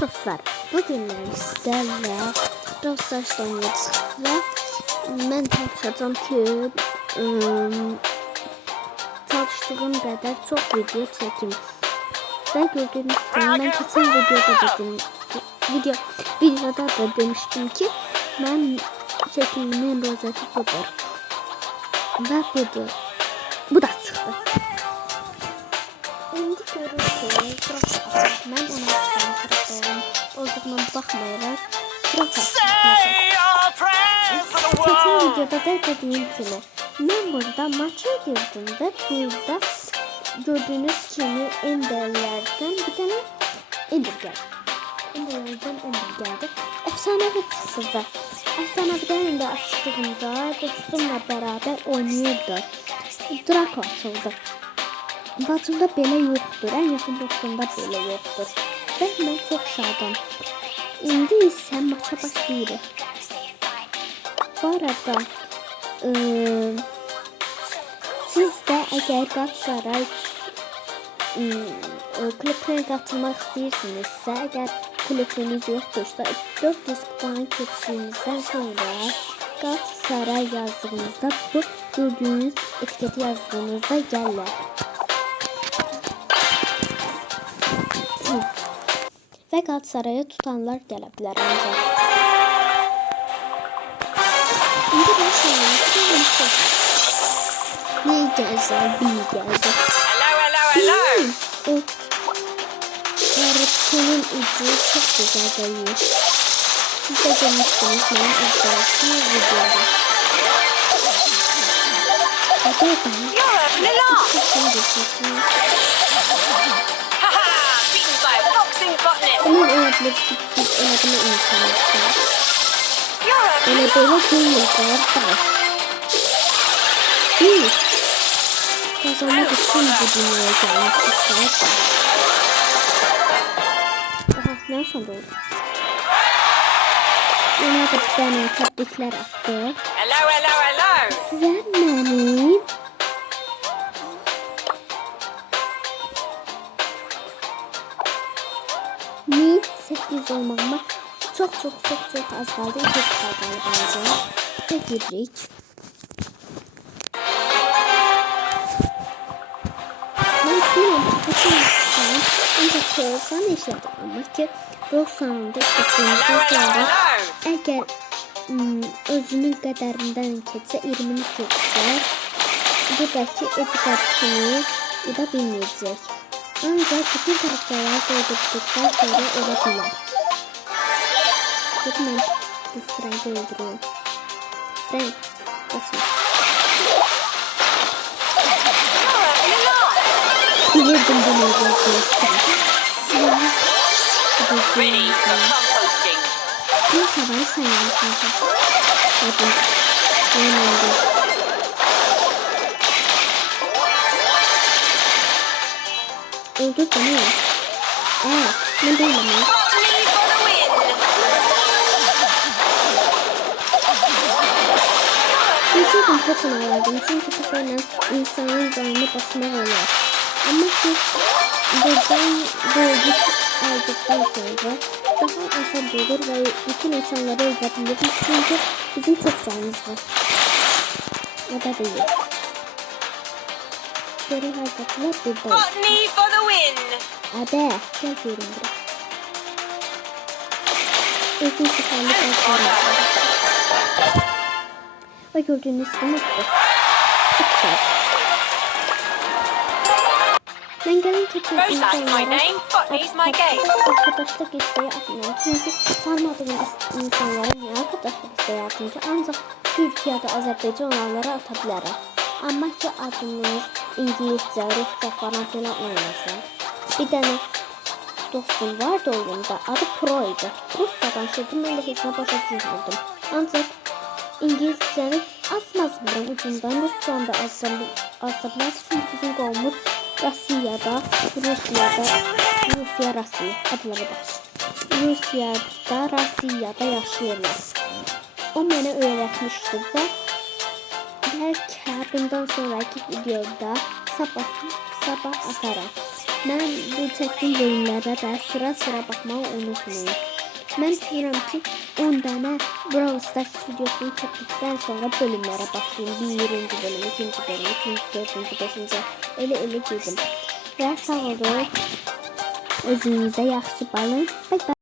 Dostlar, bugün sizlerle Brawl oynayacağız ve ben çalışacağım ki çalıştığım kadar çok video çekim. Ve gördüğünüz gibi ben geçen videoda da demiştim ki ben çekimimin rozeti budur. Ve bu da çıktı. İndi görürsünüz, ben ona karakterim olduğuna bakmayaraq Keçən videoda da dediyim kimi mən burada maça girdim və burada gördüyünüz kimi enderlərdən bir dənə ender gəldi. Enderlərdən ender gəldi. Efsanevi çıxdı və efsanevidən də açdığımda dostumla bərabər oynayırdı. Draco açıldı. Bacımda belə yoxdur, ən yaxın dostumda belə yoxdur. Və mən çox şadam. İndi isə maça başlayırıq. Bu arada siz də əgər Galatasaray kulübünə qatılmaq istəyirsinizsə, əgər kulübünüz yoxdursa 400 puan keçdiyinizdən sonra Galatasaray yazdığınızda bu gördüyünüz etiketi yazdığınızda gəlirlər. Ve Galatasaray'a tutanlar gələ bilər ancaq. İndi ben söyləyim. Ne gəzər, bir gəzər. O yarışının ucu çok güzel geliyor. Siz de görmüşsünüz benim izlediğim videoda. Hadi ben. Onun öyle insanlar. Öyle böyle değiller da. Bir. Kazanmak için bu dünyaya gelmişler. Aha, ne sandı oldu? Ona da bir tane tebrikler attı. Hello. Güzel benim. Mi 8 olmama çok az kaldı. 2 kaldı bence. Ve girdik. Ben bilmiyorum ki ancak sorsan işledim ama ki Roxanne'da çıktığımızda sonra eğer özünün qədərindən keçsə 20'ni keçsə buradaki Edgar kimi bu da bilmeyecek. Ancak bütün karakterler doldurduktan sonra olabilir. Bakın ben bu Frank'ı öldürüyorum. Frank, basın. Bilirdim bunu öldürüyorum. Bir sabah sen yapmışsın. Bakın. Yanımda. Öldür beni ya. Ne değilim ya. Bilseydim çok onaylardım çünkü bu böyle insanın canını basmak olur. Ama ki buradan bölgü aldıktan sonra daha azal olur ve bütün insanları öldürebiliriz çünkü bizim çok canımız var. O da değil. Geri harcaklar burada. Hadi gel diyorum buraya. Uzun sıkarlık açıyorum. Ve gördüğünüz gibi mutlu. Ben gelin keçen insanlara arkadaşlık isteği atmıyorum. Çünkü tanımadığım insanlara niye arkadaşlık isteği atayım ki? Ancak Türkiye'de Azerbaycan olanlara atabilirim. Ama ki adınız İngilizce, Rusça falan filan olmasın. Bir tane dostum vardı oyunda. Adı Pro'ydu. Rusça danışırdım. Ben de hiç başa düşürdüm. Ancak İngilizce'nin azmazmıram ucundan. Rusça'nın da azmaz. Çünkü bizim qovumuz Rusya, Rusya'da yaşayırlar. O mənə öyrətmişdi və belki bundan sonraki videoda sabah atarım. Mən bu çəkdiyim bölümlərə də sıra baxmağı unutmayın. Mən düşünürəm ki, 10 dənə Brawl Stars videosunu çəkdikdən sonra bölümlərə başlayayım. 1-ci bölüm, 2-ci bölüm, 3-cü, 4-cü, 5-ci elə gedim. Və sağ olun. Özünüzə yaxşı baxın. Bye bye.